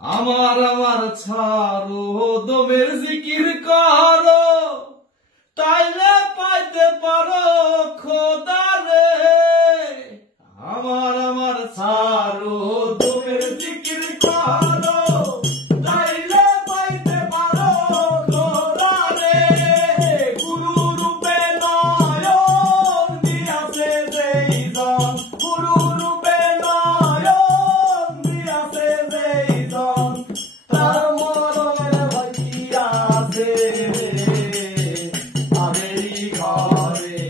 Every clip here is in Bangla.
আমার আমার ছাড়ো দমের জিকির করো, তাইলে পাইতে পারো খোদারে। আমার আমার ছাড়ো দমের জিকির করো, তাইলে পাইতে পারো খোদারে। গুরু রূপে নয়ন দিয়াছে যেইজন, গুরু রূপে নয়ন দিয়াছে যেইজন, তার মরণের ভাইয়াছে আমেরি ঘরে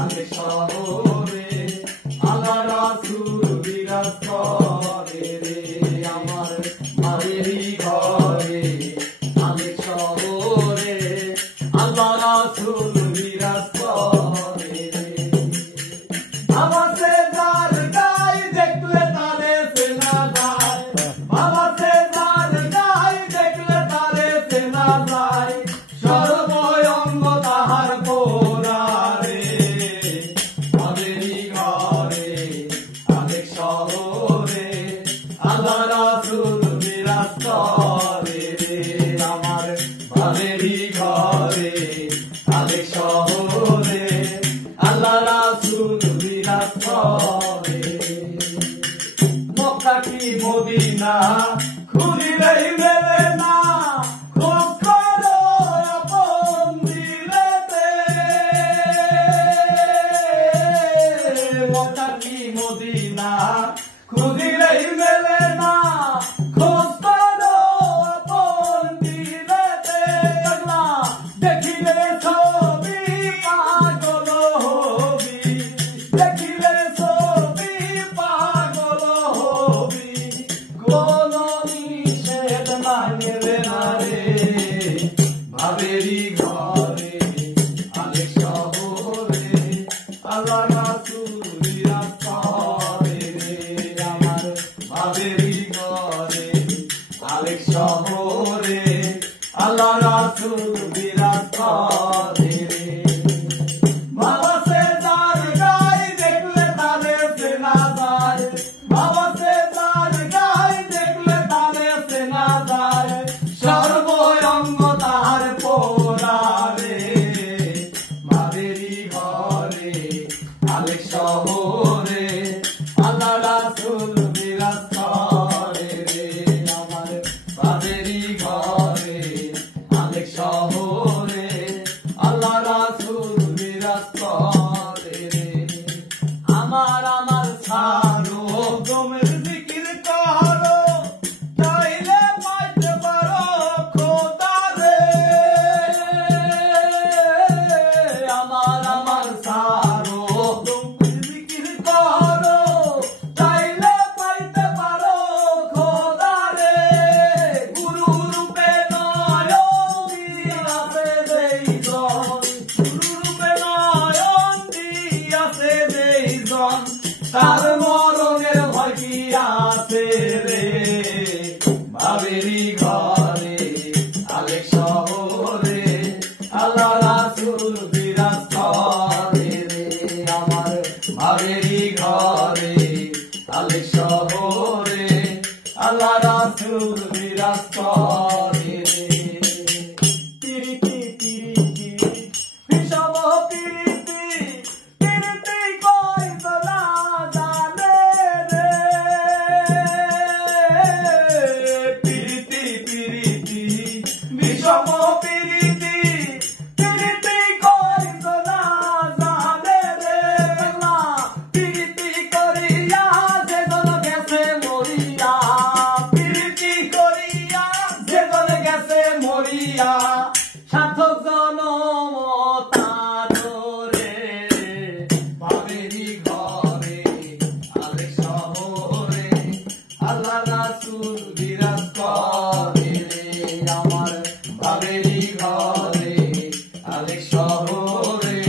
আগে শহরে আল্লাহ রাসূল বিরাজ করে রে। আমার আমেরি ঘরে আগে শহরে আল্লাহ রাসূল বিরাজ করে রে। আমাকে যার গাই দেখলে তারে চেনা যায়, আমাকে যার গাই দেখলে তারে চেনা যায়, সর্বঙ্গ তাহার পোড়ারে। আমেরি ঘরে আলেক শহরে আল্লাহ রাসূল বিরাজ করে রে। আমার আমেরি ঘরে আলেক শহরে আল্লাহ রাসূল বিরাজ করে। মক্কা কি মদিনা খুঁজিলেই মেলে না, খোঁজ করো আপন দিলেতে। মক্কা কি মদিনা খুঁজিলেই মেলে না, খোঁজ করো আপন দিলেতে। দেখিলে ছবি পাগল হবি, দেখিলে ছবি পাগল হবি, কোন নিষেধ মানবে না রে। ভাবেরি ঘরে আলেক শহরে আল্লাহ রাসূল বিরাজ করে রে। আমার ভাবেরি ঘরে আলেক শহরে আল্লাহ রাসূল বিরাজ করে রে। বাবা সে যার গাই দেখলে তারে চেনা যায়, বাবা সে যার গাই দেখলে তারে চেনা যায়, সর্বঙ্গ তাহার পোড়ারে। ভাবেরি ঘরে আলেক শহরে আল্লাহ রাসূল বিরাজ করে রে। আমার ভাবেরি ঘরে আলেক শহরে আল্লাহ রাসূল বিরাজ করে রে। আমার আমার ছাড়ো দমের জিকির করো, তাইলে পাইতে পারো খোদারে। আমার আমার ছাড়ো দমের জিকির করো, তাইলে পাইতে পারো খোদারে। গুরু রূপে নয়ন দিয়াছে যেইজন, গুরু রূপে নয়ন দিয়াছে যেইজন, তার মরণের ভয় কি আছে রে। ভাবেরি ঘরে আলেক শহরে আল্লাহ রাসূল বিরাজ করে রে। আমার ভাবেরি ঘরে আলেক শহরে আল্লাহ রাসূল বিরাজ করে রে। তিরিতি তিরিতি বিষম পিরিতি, পিরিতি কইত না জানে রে। পিরিতি পিরিতি বিষম পিরিতি, পিরিতি কইত না জানে রে। পিরিতি করিয়া যেজন গেছে মরিয়া, পিরিতি করিয়া যেজন গেছে মরিয়া, সার্থক জনম তারে। ভাবেরি ঘরে আলেক শহরে আল্লাহ রাসূল বিরাজ করে রে। আমার ভাবেরি ঘরে আলেক শহরে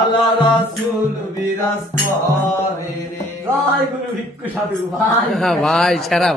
আল্লাহ রাসূল বিরাজ করে রে। জয় গুরু ভিক্ষু সাধু ভাই। ভাই ছাড়া